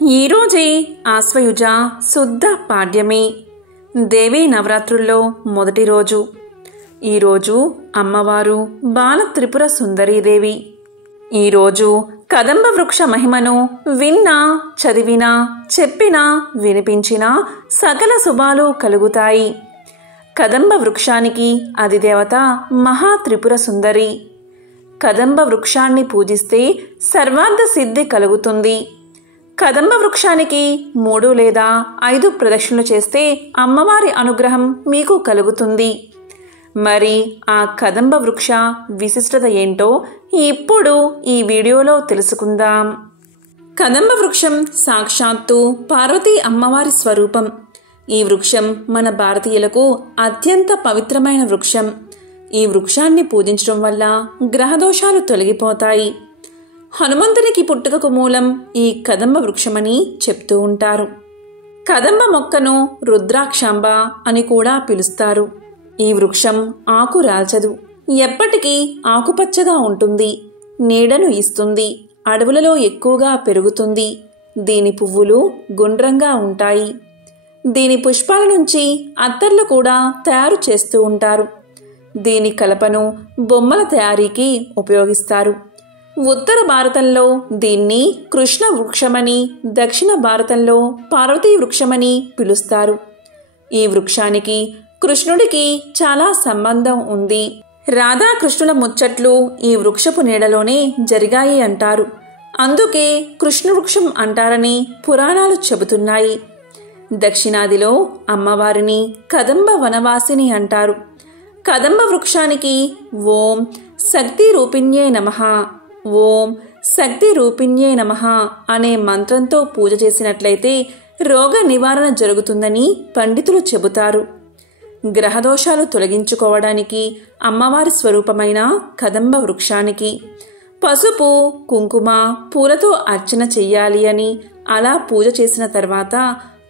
ఈరోజే ఆశ్వయుజ శుద్ధ పాడ్యమి, దేవీ నవరాత్రుల్లో మొదటి రోజు. ఈరోజు అమ్మవారు బాల త్రిపుర సుందరీదేవి. ఈరోజు కదంబ వృక్ష మహిమను విన్నా, చదివినా, చెప్పినా, వినిపించినా సకల శుభాలు కలుగుతాయి. కదంబ వృక్షానికి అధిదేవత మహా త్రిపుర సుందరి. కదంబ వృక్షాన్ని పూజిస్తే సర్వార్థ సిద్ధి కలుగుతుంది. కదంబ వృక్షానికి 3 లేదా 5 ప్రదక్షిణలు చేస్తే అమ్మవారి అనుగ్రహం మీకు కలుగుతుంది. మరి ఆ కదంబ వృక్ష విశిష్టత ఏంటో ఇప్పుడు ఈ వీడియోలో తెలుసుకుందాం. కదంబ వృక్షం సాక్షాత్తు పార్వతీ అమ్మవారి స్వరూపం. ఈ వృక్షం మన భారతీయులకు అత్యంత పవిత్రమైన వృక్షం. ఈ వృక్షాన్ని పూజించడం వల్ల గ్రహదోషాలు తొలగిపోతాయి. హనుమంతునికి పుట్టుకకు మూలం ఈ కదంబ వృక్షమని చెప్తూ ఉంటారు. కదంబ మొక్కను రుద్రాక్షాంబ అని కూడా పిలుస్తారు. ఈ వృక్షం ఆకు రాల్చదు, ఎప్పటికీ ఆకుపచ్చగా ఉంటుంది, నీడను ఇస్తుంది, అడవులలో ఎక్కువగా పెరుగుతుంది. దీని పువ్వులు గుండ్రంగా ఉంటాయి. దీని పుష్పాల నుంచి అత్తర్లు కూడా తయారు చేస్తూ ఉంటారు. దీని కలపను బొమ్మల తయారీకి ఉపయోగిస్తారు. ఉత్తర భారతంలో దీన్ని కృష్ణ వృక్షమని, దక్షిణ భారతంలో పార్వతీ వృక్షమని పిలుస్తారు. ఈ వృక్షానికి కృష్ణుడికి చాలా సంబంధం ఉంది. రాధాకృష్ణుల ముచ్చట్లు ఈ వృక్షపు నీడలోనే జరిగాయి అంటారు. అందుకే కృష్ణ వృక్షం అంటారని పురాణాలు చెబుతున్నాయి. దక్షిణాదిలో అమ్మవారిని కదంబ వనవాసిని అంటారు. కదంబ వృక్షానికి ఓం శక్తి రూపిణ్యే నమః, ఓం శక్తి రూపిణ్యే నమః అనే మంత్రంతో పూజ చేసినట్లయితే రోగ నివారణ జరుగుతుందని పండితులు చెబుతారు. గ్రహదోషాలు తొలగించుకోవడానికి అమ్మవారి స్వరూపమైన కదంబ వృక్షానికి పసుపు, కుంకుమ, పూలతో అర్చన చెయ్యాలి అని, అలా పూజ చేసిన తర్వాత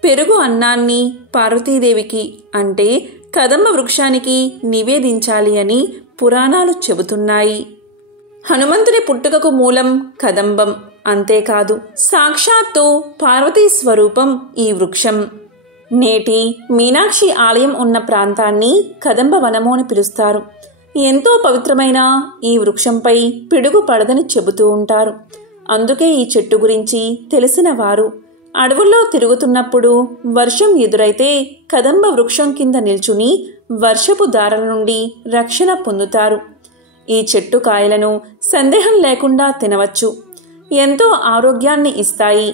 పెరుగు అన్నాన్ని పార్వతీదేవికి అంటే కదంబ వృక్షానికి నివేదించాలి అని పురాణాలు చెబుతున్నాయి. హనుమంతుని పుట్టుకకు మూలం కదంబం. అంతేకాదు సాక్షాత్తు పార్వతీ స్వరూపం ఈ వృక్షం. నేటి మీనాక్షి ఆలయం ఉన్న ప్రాంతాన్ని కదంబ వనము అని పిలుస్తారు. ఎంతో పవిత్రమైన ఈ వృక్షంపై పిడుగు పడదని చెబుతూ ఉంటారు. అందుకే ఈ చెట్టు గురించి తెలిసిన వారు అడవుల్లో తిరుగుతున్నప్పుడు వర్షం ఎదురైతే కదంబ వృక్షం కింద నిల్చుని వర్షపు దారుల నుండి రక్షణ పొందుతారు. ఈ చెట్టు కాయలను సందేహం లేకుండా తినవచ్చు. ఎంతో ఆరోగ్యాన్ని ఇస్తాయి.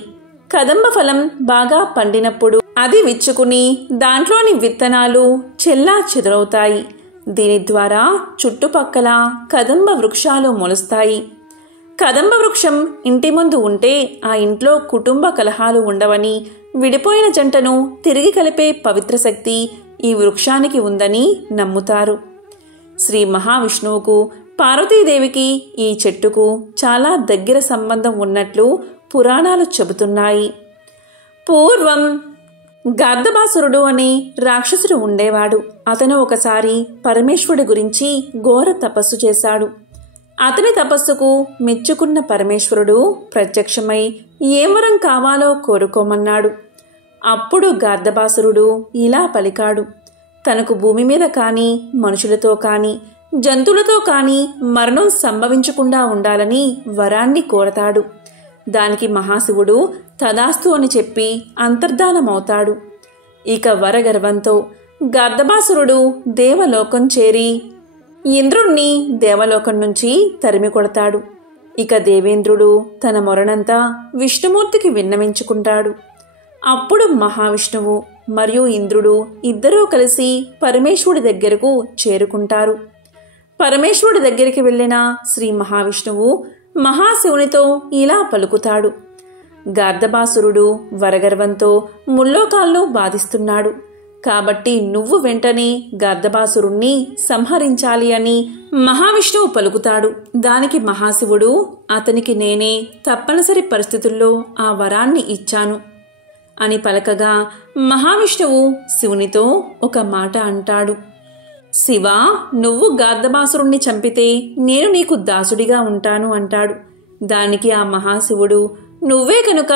కదంబ ఫలం బాగా పండినప్పుడు అది విచ్చుకుని దాంట్లోని విత్తనాలు చెల్లా చెదరవుతాయి. దీని ద్వారా చుట్టుపక్కల కదంబ వృక్షాలు మొలుస్తాయి. కదంబ వృక్షం ఇంటి ముందు ఉంటే ఆ ఇంట్లో కుటుంబ కలహాలు ఉండవని, విడిపోయిన జంటను తిరిగి కలిపే పవిత్ర శక్తి ఈ వృక్షానికి ఉందని నమ్ముతారు. శ్రీ మహావిష్ణువుకు, పార్వతీదేవికి ఈ చెట్టుకు చాలా దగ్గర సంబంధం ఉన్నట్లు పురాణాలు చెబుతున్నాయి. పూర్వం గార్ధబాసురుడు అనే రాక్షసుడు ఉండేవాడు. అతను ఒకసారి పరమేశ్వరుడి గురించి ఘోర తపస్సు చేశాడు. అతని తపస్సుకు మెచ్చుకున్న పరమేశ్వరుడు ప్రత్యక్షమై ఏం వరం కావాలో కోరుకోమన్నాడు. అప్పుడు గార్ధబాసురుడు ఇలా పలికాడు: తనకు భూమి మీద కానీ, మనుషులతో కానీ, జంతువులతో కానీ మరణం సంభవించకుండా ఉండాలని వరాన్ని కోరతాడు. దానికి మహాశివుడు తదాస్తు అని చెప్పి అంతర్ధానమవుతాడు. ఇక వరగర్వంతో గార్ధబాసురుడు దేవలోకం చేరి ఇంద్రుణ్ణి దేవలోకం నుంచి తరిమి కొడతాడు. ఇక దేవేంద్రుడు తన మొరనంతా విష్ణుమూర్తికి విన్నవించుకుంటాడు. అప్పుడు మహావిష్ణువు మరియు ఇంద్రుడు ఇద్దరూ కలిసి పరమేశ్వరుడి దగ్గరకు చేరుకుంటారు. పరమేశ్వరుడి దగ్గరికి వెళ్ళిన శ్రీ మహావిష్ణువు మహాశివునితో ఇలా పలుకుతాడు: గార్ధబాసురుడు వరగర్వంతో ముల్లోకాల్లో బాధిస్తున్నాడు. కాబట్టి నువ్వు వెంటనే గార్ధబాసురుణ్ణి సంహరించాలి అని మహావిష్ణువు పలుకుతాడు. దానికి మహాశివుడు అతనికి నేనే తప్పనిసరి పరిస్థితుల్లో ఆ వరాన్ని ఇచ్చాను అని పలకగా మహావిష్ణువు శివునితో ఒక మాట అంటాడు: శివ, నువ్వు గార్ధబాసురుణ్ణి చంపితే నేను నీకు దాసుడిగా ఉంటాను అంటాడు. దానికి ఆ మహాశివుడు, నువ్వే కనుక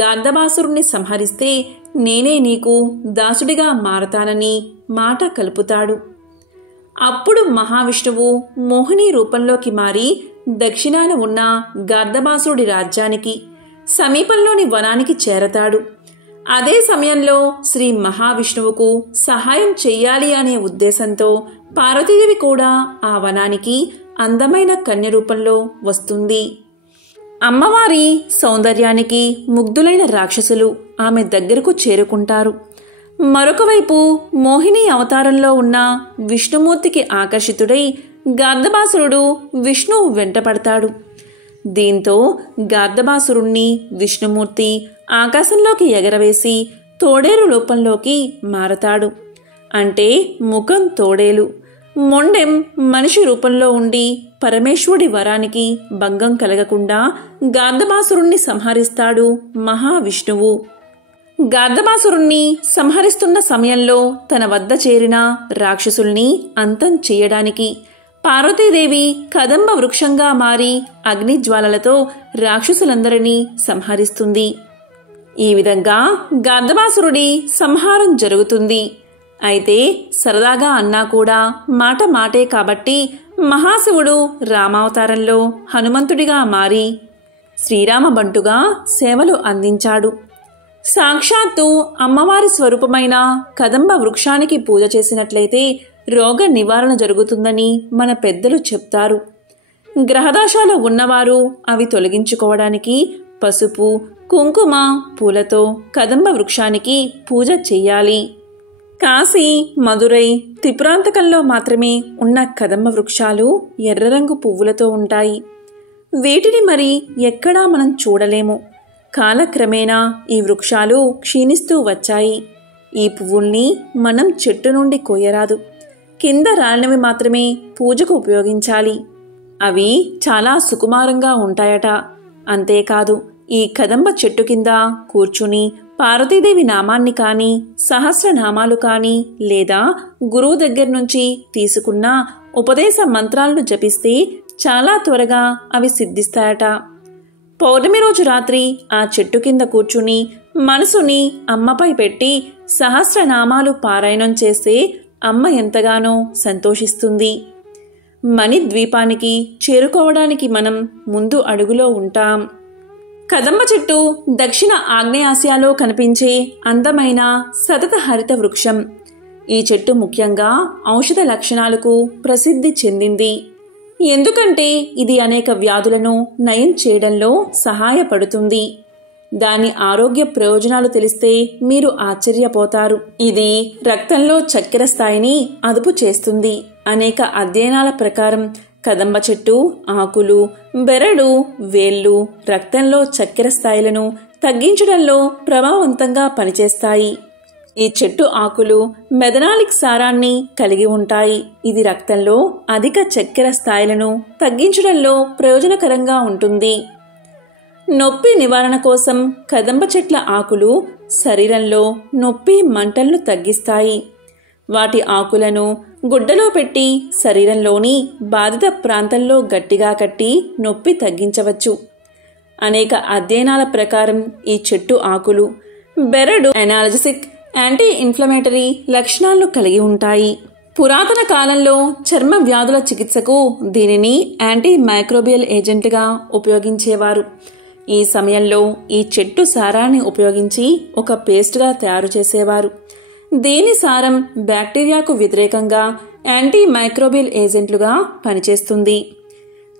గార్ధబాసురుణ్ణి సంహరిస్తే నేనే నీకు దాసుడిగా మారతానని మాట కలుపుతాడు. అప్పుడు మహావిష్ణువు మోహిని రూపంలోకి మారి దక్షిణాన ఉన్న గార్ధబాసురుడి రాజ్యానికి సమీపంలోని వనానికి చేరతాడు. అదే సమయంలో శ్రీ మహావిష్ణువుకు సహాయం చెయ్యాలి అనే ఉద్దేశంతో పార్వతీదేవి కూడా ఆ వనానికి అందమైన కన్య రూపంలో వస్తుంది. అమ్మవారి సౌందర్యానికి ముగ్ధులైన రాక్షసులు ఆమె దగ్గరకు చేరుకుంటారు. మరొకవైపు మోహిని అవతారంలో ఉన్న విష్ణుమూర్తికి ఆకర్షితుడై గార్ధబాసురుడు విష్ణువు వెంటపడతాడు. దీంతో గార్ధబాసురుణ్ణి విష్ణుమూర్తి ఆకాశంలోకి ఎగరవేసి తోడేలు రూపంలోకి మారతాడు. అంటే ముఖం తోడేలు, మొండెం మనిషి రూపంలో ఉండి పరమేశ్వరుడి వరానికి భంగం కలగకుండా గార్ధబాసురుణ్ణి సంహరిస్తాడు మహావిష్ణువు. గార్ధబాసురుణ్ణి సంహరిస్తున్న సమయంలో తన వద్ద చేరిన రాక్షసుల్ని అంతం చేయడానికి పార్వతీదేవి కదంబ వృక్షంగా మారి అగ్నిజ్వాలలతో రాక్షసులందరినీ సంహరిస్తుంది. ఈ విధంగా గార్ధబాసురుడి సంహారం జరుగుతుంది. అయితే సరదాగా అన్నా కూడా మాట మాటే కాబట్టి మహాశివుడు రామావతారంలో హనుమంతుడిగా మారి శ్రీరామ బంటుగా సేవలు అందించాడు. సాక్షాత్తు అమ్మవారి స్వరూపమైన కదంబ వృక్షానికి పూజ చేసినట్లయితే రోగ నివారణ జరుగుతుందని మన పెద్దలు చెప్తారు. గ్రహదోషాలు ఉన్నవారు అవి తొలగించుకోవడానికి పసుపు, కుంకుమ, పూలతో కదంబ వృక్షానికి పూజ చెయ్యాలి. కాశీ, మదురై, త్రిపురాంతకంలో మాత్రమే ఉన్న కదంబ వృక్షాలు ఎర్ర రంగు పువ్వులతో ఉంటాయి. వీటిని మరి ఎక్కడా మనం చూడలేము. కాలక్రమేణా ఈ వృక్షాలు క్షీణిస్తూ వచ్చాయి. ఈ పువ్వుల్ని మనం చెట్టు నుండి కోయరాదు, కింద రాలినవి మాత్రమే పూజకు ఉపయోగించాలి. అవి చాలా సుకుమారంగా ఉంటాయట. అంతేకాదు ఈ కదంబ చెట్టు కింద కూర్చుని పార్వతీదేవి నామాన్ని కానీ, సహస్రనామాలు కానీ, లేదా గురువు దగ్గర నుంచి తీసుకున్న ఉపదేశ మంత్రాలను జపిస్తే చాలా త్వరగా అవి సిద్ధిస్తాయట. పౌర్ణమి రోజు రాత్రి ఆ చెట్టు కింద కూర్చుని మనసుని అమ్మపై పెట్టి సహస్రనామాలు పారాయణం చేస్తే అమ్మ ఎంతగానో సంతోషిస్తుంది. మణిద్వీపానికి చేరుకోవడానికి మనం ముందు అడుగులో ఉంటాం. కదంబ చెట్టు దక్షిణ ఆగ్నేయాసియాలో కనిపించే అందమైన సతత హరిత వృక్షం. ఈ చెట్టు ముఖ్యంగా ఔషధ లక్షణాలకు ప్రసిద్ధి చెందింది. ఎందుకంటే ఇది అనేక వ్యాధులను నయం చేయడంలో సహాయపడుతుంది. దాని ఆరోగ్య ప్రయోజనాలు తెలిస్తే మీరు ఆశ్చర్యపోతారు. ఇది రక్తంలో చక్కెర స్థాయిని అదుపు చేస్తుంది. అనేక అధ్యయనాల ప్రకారం కదంబ చెట్టు ఆకులు, బెరడు, వేళ్ళు రక్తంలో చక్కెర స్థాయిలను తగ్గించడంలో ప్రభావవంతంగా పనిచేస్తాయి. ఈ చెట్టు ఆకులు మెథనాలిక్ సారాన్ని కలిగి ఉంటాయి. ఇది రక్తంలో అధిక చక్కెర స్థాయిలను తగ్గించడంలో ప్రయోజనకరంగా ఉంటుంది. నొప్పి నివారణ కోసం కదంబ చెట్ల ఆకులు శరీరంలో నొప్పి, మంటలను తగ్గిస్తాయి. వాటి ఆకులను గుడ్డలో పెట్టి శరీరంలోని బాధిత ప్రాంతంలో గట్టిగా కట్టి నొప్పి తగ్గించవచ్చు. అనేక అధ్యయనాల ప్రకారం ఈ చెట్టు ఆకులు, బెరడు ఎనాల్జెసిక్, యాంటీ ఇన్ఫ్లమేటరీ లక్షణాలను కలిగి ఉంటాయి. పురాతన కాలంలో చర్మ వ్యాధుల చికిత్సకు దీనిని యాంటీ మైక్రోబియల్ ఏజెంట్గా ఉపయోగించేవారు. ఈ సమయంలో ఈ చెట్టు సారాన్ని ఉపయోగించి ఒక పేస్ట్గా తయారు చేసేవారు. దీని సారం బ్యాక్టీరియాకు వ్యతిరేకంగా యాంటీ మైక్రోబియల్ ఏజెంట్లుగా పనిచేస్తుంది.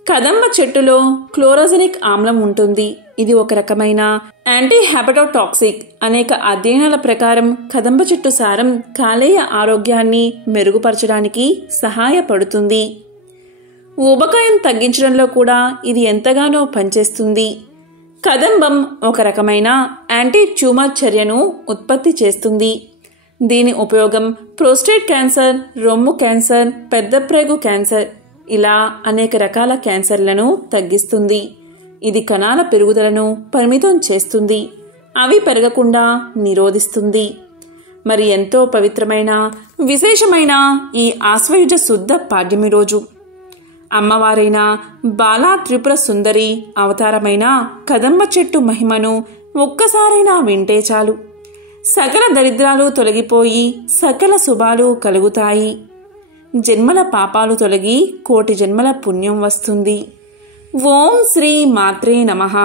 కదంబ చెట్టులో క్లోరోజెనిక్ ఆమ్లం ఉంటుంది. ఇది ఒక రకమైన యాంటీ హెపటోటాక్సిక్. అనేక అధ్యయనాల ప్రకారం కదంబ చెట్టు సారం కాలేయ ఆరోగ్యాన్ని మెరుగుపరచడానికి సహాయపడుతుంది. ఊబకాయం తగ్గించడంలో కూడా ఇది ఎంతగానో పనిచేస్తుంది. కదంబం ఒక రకమైన యాంటీ ట్యూమర్ చర్యను ఉత్పత్తి చేస్తుంది. దీని ఉపయోగం ప్రోస్టేట్ క్యాన్సర్, రొమ్ము క్యాన్సర్, పెద్ద ప్రేగు క్యాన్సర్ ఇలా అనేక రకాల క్యాన్సర్లను తగ్గిస్తుంది. ఇది కణాల పెరుగుదలను పరిమితం చేస్తుంది. అవి పెరగకుండా నిరోధిస్తుంది. మరి ఎంతో పవిత్రమైన విశేషమైన ఈ ఆశ్వయుజ శుద్ధ పాడ్యమి రోజు అమ్మవారైన బాలా త్రిపుర సుందరి అవతారమైన కదంబ చెట్టు మహిమను ఒక్కసారైనా వింటే చాలు. సకల దరిద్రాలు తొలగిపోయి సకల శుభాలు కలుగుతాయి. జన్మల పాపాలు తొలగి కోటి జన్మల పుణ్యం వస్తుంది. ఓం శ్రీ మాత్రే నమః.